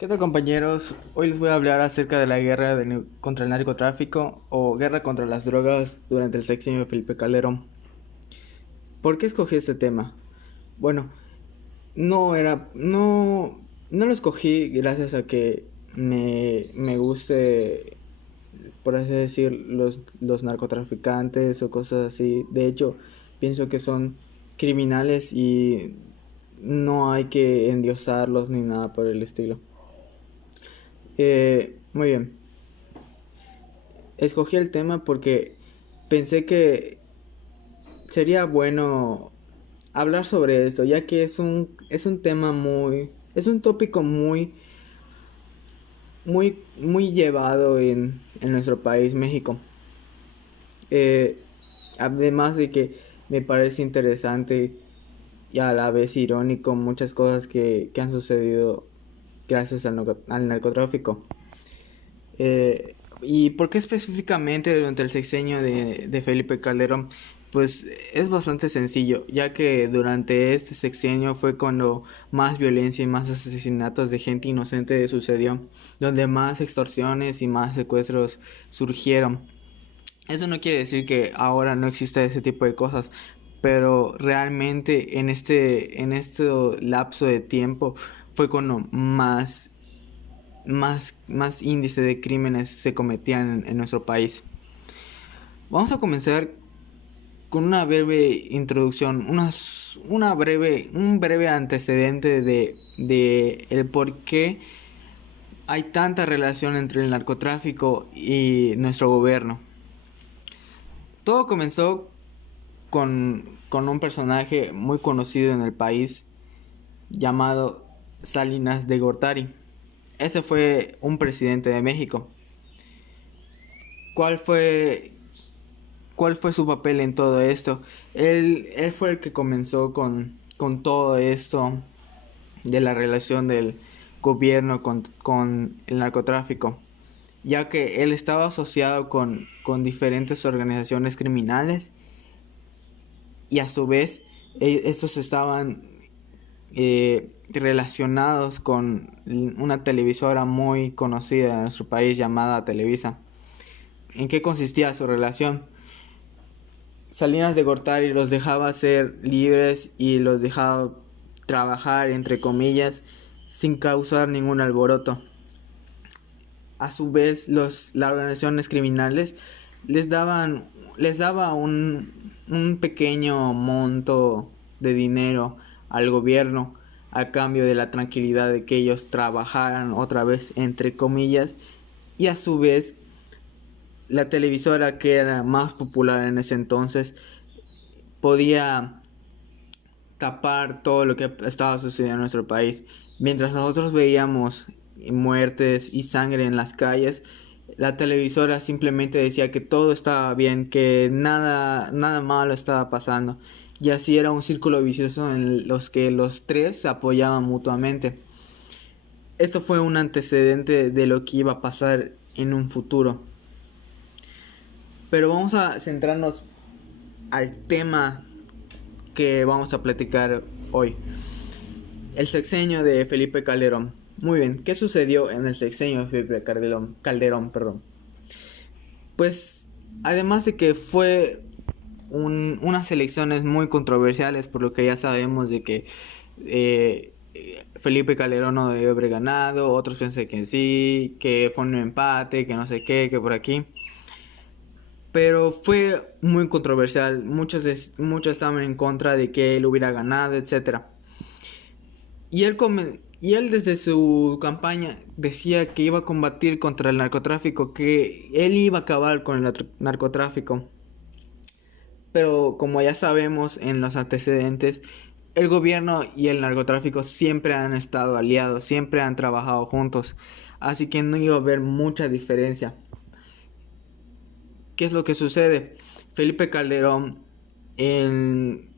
¿Qué tal, compañeros? Hoy les voy a hablar acerca de la guerra contra el narcotráfico o guerra contra las drogas durante el sexenio de Felipe Calderón. ¿Por qué escogí este tema? Bueno, no lo escogí gracias a que me guste, por así decir, los narcotraficantes o cosas así. De hecho, pienso que son criminales y no hay que endiosarlos ni nada por el estilo. Muy bien. Escogí el tema porque pensé que sería bueno hablar sobre esto, ya que es un tema es un tópico muy llevado en nuestro país, México. Eh, Además de que me parece interesante y a la vez irónico muchas cosas que han sucedido gracias al narcotráfico. ¿Y por qué específicamente durante el sexenio de Felipe Calderón? Pues es bastante sencillo, ya que durante este sexenio fue cuando más violencia y más asesinatos de gente inocente sucedió, donde más extorsiones y más secuestros surgieron. Eso no quiere decir que ahora no exista ese tipo de cosas, pero realmente en este lapso de tiempo fue cuando más índice de crímenes se cometían en nuestro país. Vamos a comenzar con una breve introducción, un breve antecedente de el por qué hay tanta relación entre el narcotráfico y nuestro gobierno. Todo comenzó con un personaje muy conocido en el país llamado Salinas de Gortari. Ese fue un presidente de México. ¿Cuál fue, ¿Cuál fue su papel en todo esto? Él fue el que comenzó con todo esto de la relación del gobierno con el narcotráfico, ya que él estaba asociado con diferentes organizaciones criminales y a su vez estos estaban relacionados con una televisora muy conocida en nuestro país llamada Televisa. ¿En qué consistía su relación? Salinas de Gortari los dejaba ser libres y los dejaba trabajar, entre comillas, sin causar ningún alboroto. A su vez, las organizaciones criminales les daba un pequeño monto de dinero al gobierno a cambio de la tranquilidad de que ellos trabajaran otra vez, entre comillas, y a su vez la televisora, que era más popular en ese entonces, podía tapar todo lo que estaba sucediendo en nuestro país. Mientras nosotros veíamos muertes y sangre en las calles, la televisora simplemente decía que todo estaba bien, que nada malo estaba pasando. Y así era un círculo vicioso en los que los tres se apoyaban mutuamente. Esto fue un antecedente de lo que iba a pasar en un futuro. Pero vamos a centrarnos al tema que vamos a platicar hoy. El sexenio de Felipe Calderón. Muy bien, ¿qué sucedió en el sexenio de Felipe Calderón, perdón? Pues, además de que fue unas elecciones muy controversiales, por lo que ya sabemos de que Felipe Calderón no debió haber ganado, otros piensan que sí, que fue un empate, que no sé qué, que por aquí. Pero fue muy controversial, muchos estaban en contra de que él hubiera ganado, etcétera. Y él desde su campaña decía que iba a combatir contra el narcotráfico, que él iba a acabar con el narcotráfico. Pero como ya sabemos en los antecedentes, el gobierno y el narcotráfico siempre han estado aliados, siempre han trabajado juntos. Así que no iba a haber mucha diferencia. ¿Qué es lo que sucede? Felipe Calderón, en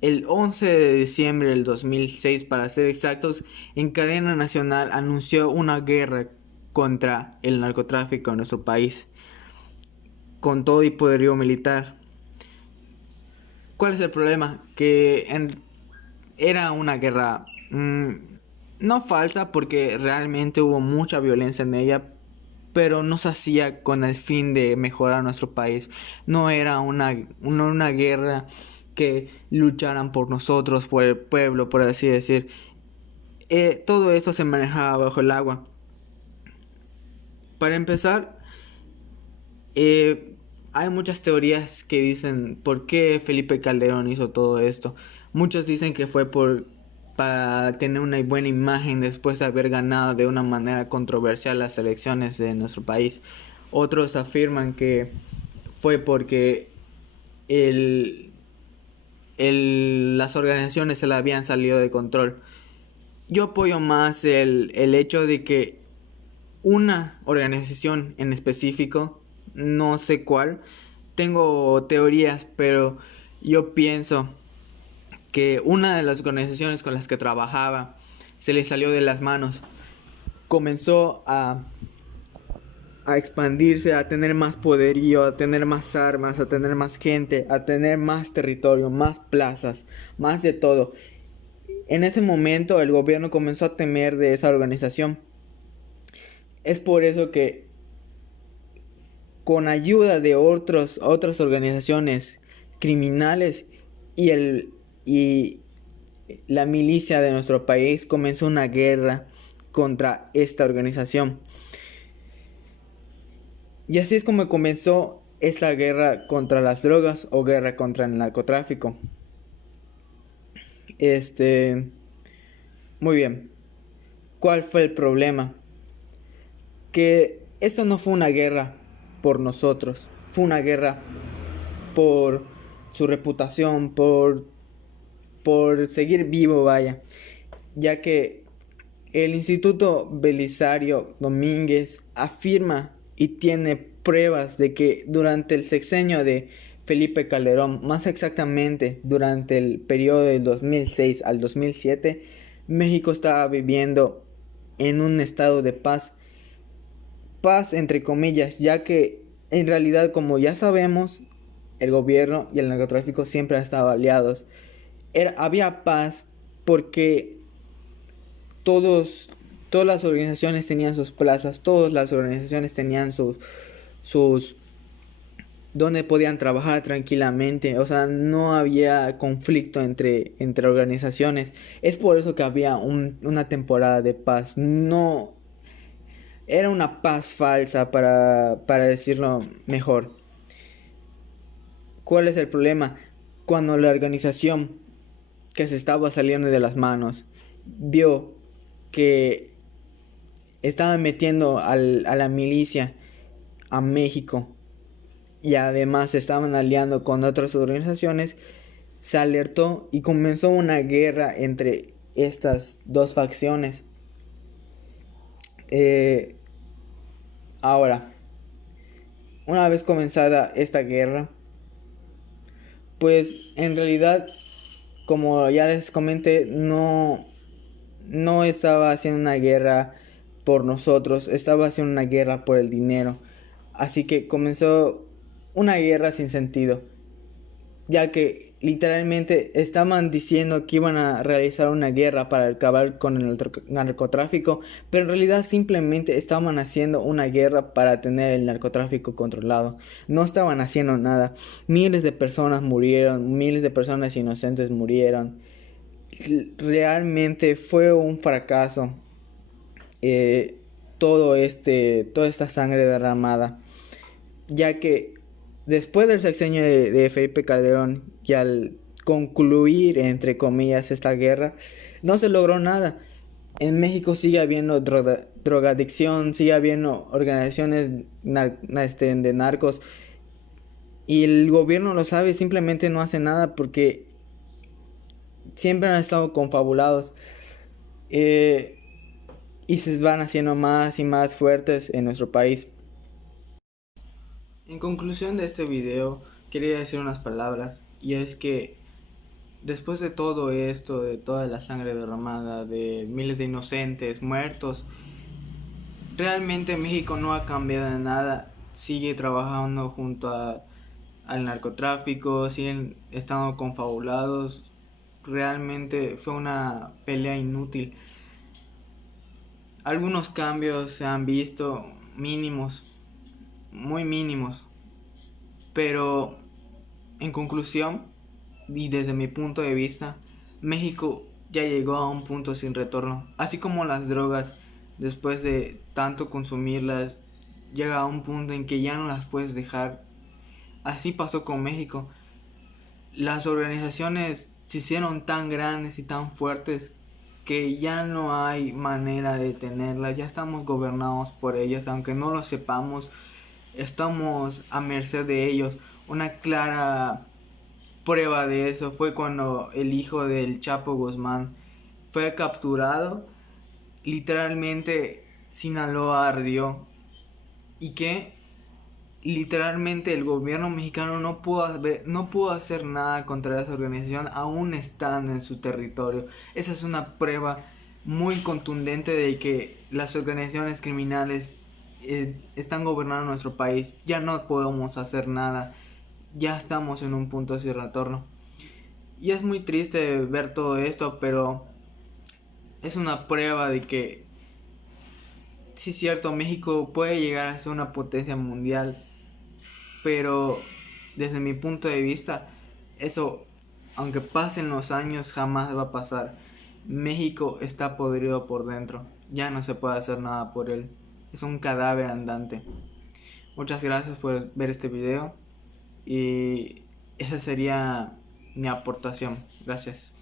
el 11 de diciembre del 2006, para ser exactos, en cadena nacional anunció una guerra contra el narcotráfico en nuestro país, con todo y poderío militar. ¿Cuál es el problema? Que era una guerra no falsa, porque realmente hubo mucha violencia en ella, pero no se hacía con el fin de mejorar nuestro país. No era una guerra que lucharan por nosotros, por el pueblo, por así decir. Todo eso se manejaba bajo el agua. Para empezar, hay muchas teorías que dicen por qué Felipe Calderón hizo todo esto. Muchos dicen que fue para tener una buena imagen después de haber ganado de una manera controversial las elecciones de nuestro país. Otros afirman que fue porque las organizaciones se le habían salido de control. Yo apoyo más el hecho de que una organización en específico, no sé cuál, tengo teorías, pero yo pienso que una de las organizaciones con las que trabajaba se le salió de las manos. Comenzó a expandirse, a tener más poderío, a tener más armas, a tener más gente, a tener más territorio, más plazas, más de todo. En ese momento el gobierno comenzó a temer de esa organización. Es por eso que con ayuda de otras organizaciones criminales y la milicia de nuestro país comenzó una guerra contra esta organización. Y así es como comenzó esta guerra contra las drogas o guerra contra el narcotráfico. Muy bien. ¿Cuál fue el problema? Que esto no fue una guerra por nosotros, fue una guerra por su reputación, por seguir vivo, vaya, ya que el Instituto Belisario Domínguez afirma y tiene pruebas de que durante el sexenio de Felipe Calderón, más exactamente durante el periodo del 2006 al 2007, México estaba viviendo en un estado de paz entre comillas, ya que en realidad, como ya sabemos, el gobierno y el narcotráfico siempre han estado aliados. Había paz porque todas las organizaciones tenían sus plazas, todas las organizaciones tenían sus donde podían trabajar tranquilamente, o sea, no había conflicto entre organizaciones. Es por eso que había una temporada de paz. No era una paz falsa, para decirlo mejor. ¿Cuál es el problema? Cuando la organización que se estaba saliendo de las manos vio que estaban metiendo a la milicia a México y además se estaban aliando con otras organizaciones, se alertó y comenzó una guerra entre estas dos facciones. Ahora, una vez comenzada esta guerra, pues en realidad, como ya les comenté, no estaba haciendo una guerra por nosotros, estaba haciendo una guerra por el dinero. Así que comenzó una guerra sin sentido, ya que literalmente estaban diciendo que iban a realizar una guerra para acabar con el narcotráfico, pero en realidad simplemente estaban haciendo una guerra para tener el narcotráfico controlado. No estaban haciendo nada. Miles de personas murieron, miles de personas inocentes murieron. Realmente fue un fracaso toda esta sangre derramada, ya que después del sexenio de Felipe Calderón y al concluir, entre comillas, esta guerra, no se logró nada. En México sigue habiendo drogadicción, sigue habiendo organizaciones de narcos, y el gobierno lo sabe, simplemente no hace nada porque siempre han estado confabulados y se van haciendo más y más fuertes en nuestro país. En conclusión de este video, quería decir unas palabras, y es que después de todo esto, de toda la sangre derramada, de miles de inocentes muertos, realmente México no ha cambiado en nada. Sigue trabajando junto al narcotráfico, siguen estando confabulados. Realmente fue una pelea inútil. Algunos cambios se han visto mínimos, muy mínimos, pero en conclusión y desde mi punto de vista, México ya llegó a un punto sin retorno. Así como las drogas, después de tanto consumirlas, llega a un punto en que ya no las puedes dejar. Así pasó con México. Las organizaciones se hicieron tan grandes y tan fuertes que ya no hay manera de detenerlas. Ya estamos gobernados por ellas, aunque no lo sepamos, estamos a merced de ellos. Una clara prueba de eso fue cuando el hijo del Chapo Guzmán fue capturado. Literalmente Sinaloa ardió y que literalmente el gobierno mexicano no pudo hacer nada contra esa organización aún estando en su territorio. Esa es una prueba muy contundente de que las organizaciones criminales están gobernando nuestro país. Ya no podemos hacer nada, ya estamos en un punto sin retorno. Y es muy triste ver todo esto, pero es una prueba de que sí es cierto, México puede llegar a ser una potencia mundial, pero desde mi punto de vista, eso, aunque pasen los años, jamás va a pasar. México está podrido por dentro, ya no se puede hacer nada por él, es un cadáver andante. Muchas gracias por ver este video y esa sería mi aportación. Gracias.